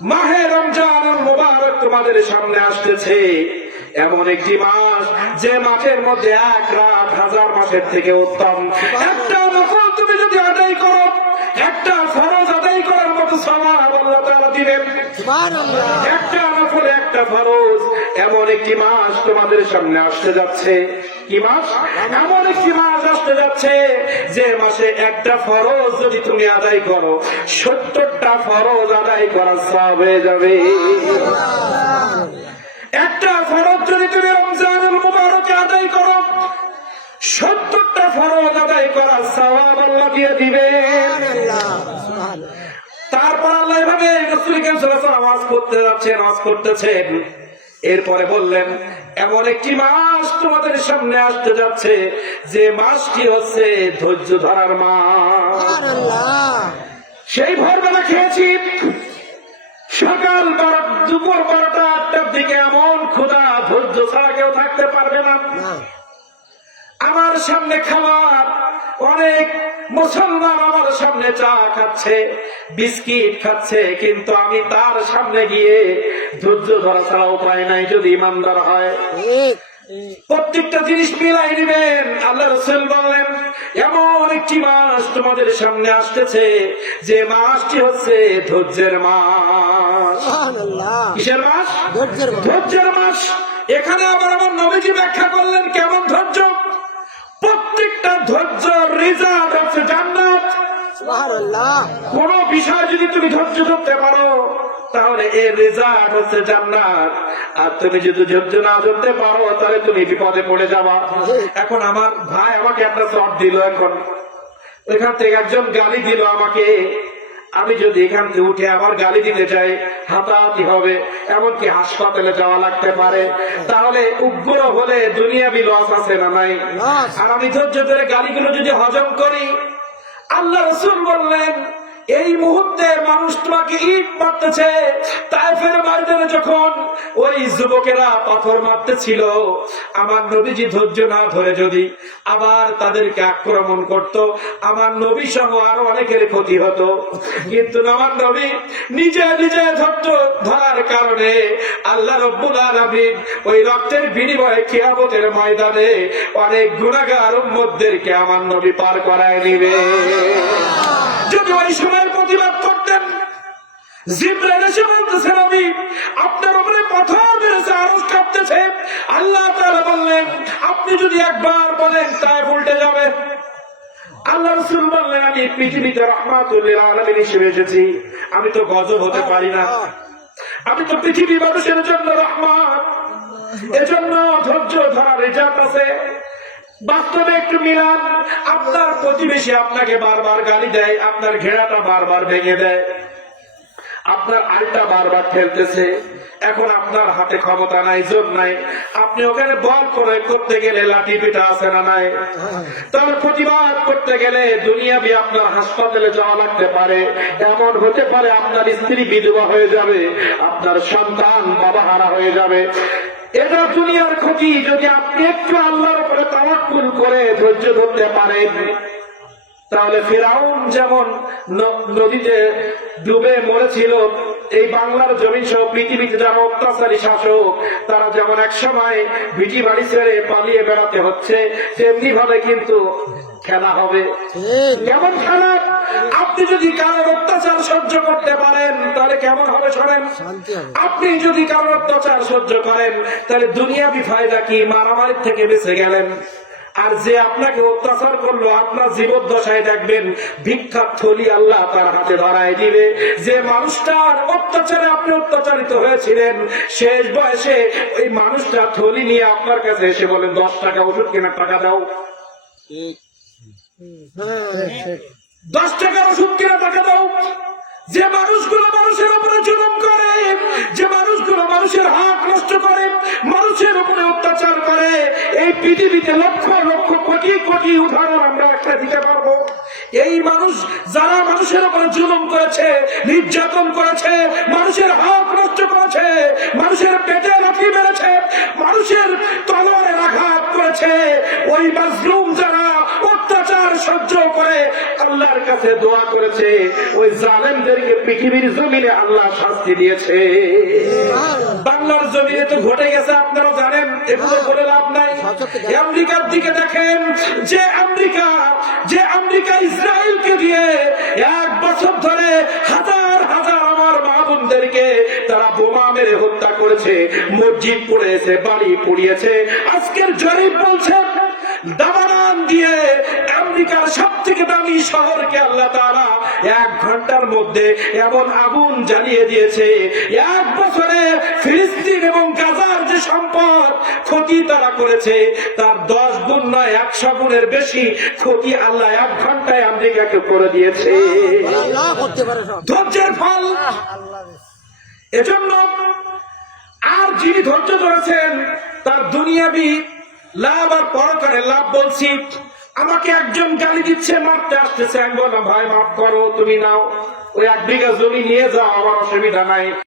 মাহে রমজান মুবারক তোমাদের সামনে আসতেছে, এমন একটি মাস যে মাসের মধ্যে এক রাত হাজার মাসের থেকে উত্তম। একটা নফল তুমি যদি আদায় করো, একটা ফরজ আদায় করার মতো সওয়াব আল্লাহ তাআলা দিবেন। সুবহানাল্লাহ। একটা নফল একটা ফরজ, এমন একটি মাস তোমাদের সামনে আসতে যাচ্ছে। কি মাস? এমন একটি মাস আসতে যাচ্ছে যে মাসে একটা ফরজ যদি তুমি আদায় করো, 70টা ফরজ আদায় করার সওয়াব হয়ে যাবে। একটা ফরজ যদি তুমি রমজানুল মুবারকে আদায় করো, 70টা ফরজ আদায় করার সওয়াব আল্লাহ দিয়ে দিবেন। তারপর আল্লাহ এভাবে রাসূল কারীম সাল্লাল্লাহু আলাইহি ওয়াসাল্লাম আওয়াজ করতে যাচ্ছেন, আওয়াজ করতেছেন। এরপরে বললেন, এমন একটি মাস তোমাদের সামনে আসতে যাচ্ছে যে মাসটি হচ্ছে ধৈর্য ধরার মাস। সেই ভোরবেলা খেয়েছি, সকাল দুপুর 12টা 1টার দিকে এমন ক্ষুধা, ধৈর্য ছাড়া কেউ থাকতে পারবে না। আমার সামনে খাবার, অনেক মুসলমান আমার সামনে চা খাচ্ছে, বিস্কিট খাচ্ছে, কিন্তু আমি তার সামনে গিয়ে ধৈর্য ধরা ছাড়া উপায় নাই যদি ইমানদার হয়। প্রত্যেকটা জিনিস মিলাই দিবেন। আল্লাহ রাসূল বললেন, এমন একটি মাস তোমাদের সামনে আসতেছে যে মাসটি হচ্ছে ধৈর্যের মাস। কিসের মাস? ধৈর্যের মাস। এখানে আবার আমার নবীজি ব্যাখ্যা করলেন কেমন ধৈর্য। প্রত্যেকটা ধৈর্য রিজাল্ট হচ্ছে জান্নাত। সুবহানাল্লাহ। কোন বিষয় যদি তুমি ধৈর্য ধরতে পারো তাহলে এর রেজাল্ট হচ্ছে জান্নাত, আর তুমি যদি ধৈর্য না ধরতে পারো তাহলে তুমি বিপদে পড়ে যাবা। এখন আমার ভাই আমাকে একটা চট দিল, এখন ওইখান থেকে একজন গালি দিল আমাকে, আমি যদি এখান থেকে উঠে আবার গালি দিতে চাই হাতাহাতি হবে, এমনকি হাসপাতালে যাওয়া লাগতে পারে। তাহলে উগ্র হলে দুনিয়াবি লস আছে না নাই? আর আমি ধৈর্য ধরে গালিগুলো যদি হজম করি, আল্লাহ রাসূল বললেন এই মুহূর্তে মানুষ তোমাকে ইট মারতেছে। তায়েফের ময়দানে যখন ওই যুবকেরা পাথর মারতেছিল, আমার নবীজি ধৈর্য না ধরে যদি আবার তাদেরকে আক্রমণ করত, আমার নবী সহ আরো অনেকের ক্ষতি হতো। কিন্তু আমার নবী নিজে নিজে ধৈর্য ধরার কারণে আল্লাহ রাব্বুল আলামিন ওই রক্তের বিনিময়ে কিয়ামতের ময়দানে অনেক গুনাহগার উম্মতদেরকে আমার নবী পার করায় নিবে। যদি ওই সময়ের প্রতিবাদ করতেন, জিবরাইল এসে বলতেছে, নবী আপনার উপরে পাথর মেরেছে, আরশ কাঁপতেছে। আল্লাহ তাআলা বললেন, আপনি যদি একবার বলেন তায়েফ উল্টে যাবে। আল্লাহ রাসূল বললেন, আমি পৃথিবীতে রাহমাতুল লিল আলামিন হিসেবে এসেছি, আমি তো গজব হতে পারি না, আমি তো পৃথিবী মানুষের জন্য রহমত। এজন্য ধৈর্য ধরার রেজাল্ট আছে। বাস্তবে একটু মিলান, আপনার প্রতিবেশী আপনাকে বারবার গালি দেয়, আপনার ঘেরাটা বারবার ভেঙে দেয়, আপনার আলটা বারবার ঠেলতেছে, এখন আপনার হাতে ক্ষমতা নাই, জোর নাই, আপনি ওখানে বল প্রয়োগ করতে গেলে লাঠি পিঠা আছে না নাই? তার প্রতিবাদ করতে গেলে দুনিয়াবি আপনার হাসপাতালে যাওয়া লাগতে পারে, এমন হতে পারে আপনার স্ত্রী বিধবা হয়ে যাবে, আপনার সন্তান বাবা হারা হয়ে যাবে। এটা দুনিয়ার ক্ষতি। যদি আপনি একটু আল্লাহর উপরে তাওয়াক্কুল করে ধৈর্য ধরতে পারেন, তাহলে ফিরাউন যেমন নদীতে ডুবে মরেছিল, এই বাংলার জমিন সহ পৃথিবীতে যারা অত্যাচারী শাসক তারা যেমন এক সময় ভিটি বাড়ি ছেড়ে পালিয়ে বেড়াতে হচ্ছে, তেমনি ভাবে কিন্তু খেলা হবে। কেমন খেলা? আপনি যদি কারোর অত্যাচার সহ্য করতে পারেন তাহলে কেমন হবে শোনেন। আপনি যদি কারোর অত্যাচার সহ্য করেন তাহলে দুনিয়াবি ফায়দা কি? মারামারির থেকে বেঁচে গেলেন। আর যে আপনাকে অত্যাচার করলো, আপনার জীবদ্দশায় দেখবেন ভিক্ষার থলি আল্লাহ তার হাতে ধরায় দিবে। যে মানুষটার অত্যাচারে আপনি অত্যাচারিত হয়েছিলেন, শেষ বয়সে ওই মানুষটা থলি নিয়ে আপনার কাছে এসে বলেন 10 টাকা ওষুধ কেনার টাকা দাও। 10 টাকার ওষুধ কেনার টাকা দাও। যে মানুষগুলো মানুষের উপরে জুলুম করে, যে মানুষগুলো মানুষের হক নষ্ট করে, মানুষের উপরে অত্যাচার করে, এই পৃথিবীতে লক্ষ লক্ষ কোটি কোটি উদাহরণ আমরা একটা দিতে পারবো। এই মানুষ যারা মানুষের উপরে জুলুম করেছে, নির্যাতন করেছে, মানুষের হক নষ্ট করেছে, মানুষের পেটে লাথি মেরেছে, মানুষের তলোয়ারে আঘাত করেছে, ওই মাজলুম যারা অত্যাচার সহ্য করে আল্লাহর কাছে দোয়া করেছে, ওই জালেমদেরকে পৃথিবীর জমিনে আল্লাহ শাস্তি দিয়েছে। বাংলার জমিনে তো ঘটে গেছে, আপনারা জানেন, এগুলো বলে লাভ নাই। আমেরিকার দিকে দেখেন, যে আমেরিকা ইসরায়েলকে দিয়ে 1 বছর ধরে হাজার হাজার আমার মা বোনদেরকে তারা বোমা মেরে হত্যা করেছে, মসজিদ পড়েছে, বাড়ি পুড়িয়েছে। আজকের জরিপ বলছে দাবানান দিয়ে আমেরিকার সব থেকে দামি শহরকে আল্লাহ তাআলা 1 ঘন্টার মধ্যে এমন আগুন জ্বালিয়ে দিয়েছে, 1 বছরে ফিলিস্তিন এবং গাজার যে সম্পদ ক্ষতি তারা করেছে তার 10 গুণ নয় 100 গুণের বেশি ক্ষতি আল্লাহ 1 ঘন্টায় আমেরিকাকে করে দিয়েছে। ধৈর্যের ফল। এজন্য আর যিনি ধৈর্য ধরেছেন তার দুনিয়াবি লাভ আর পরকালের লাভ বলছি। আমাকে একজন গালি দিচ্ছে, মারতে আসতেছে, আমি বললাম ভাই মাফ করো, তুমি নাও, ওই 1 বিঘা জমি নিয়ে যাও, আমার অসুবিধা নাই।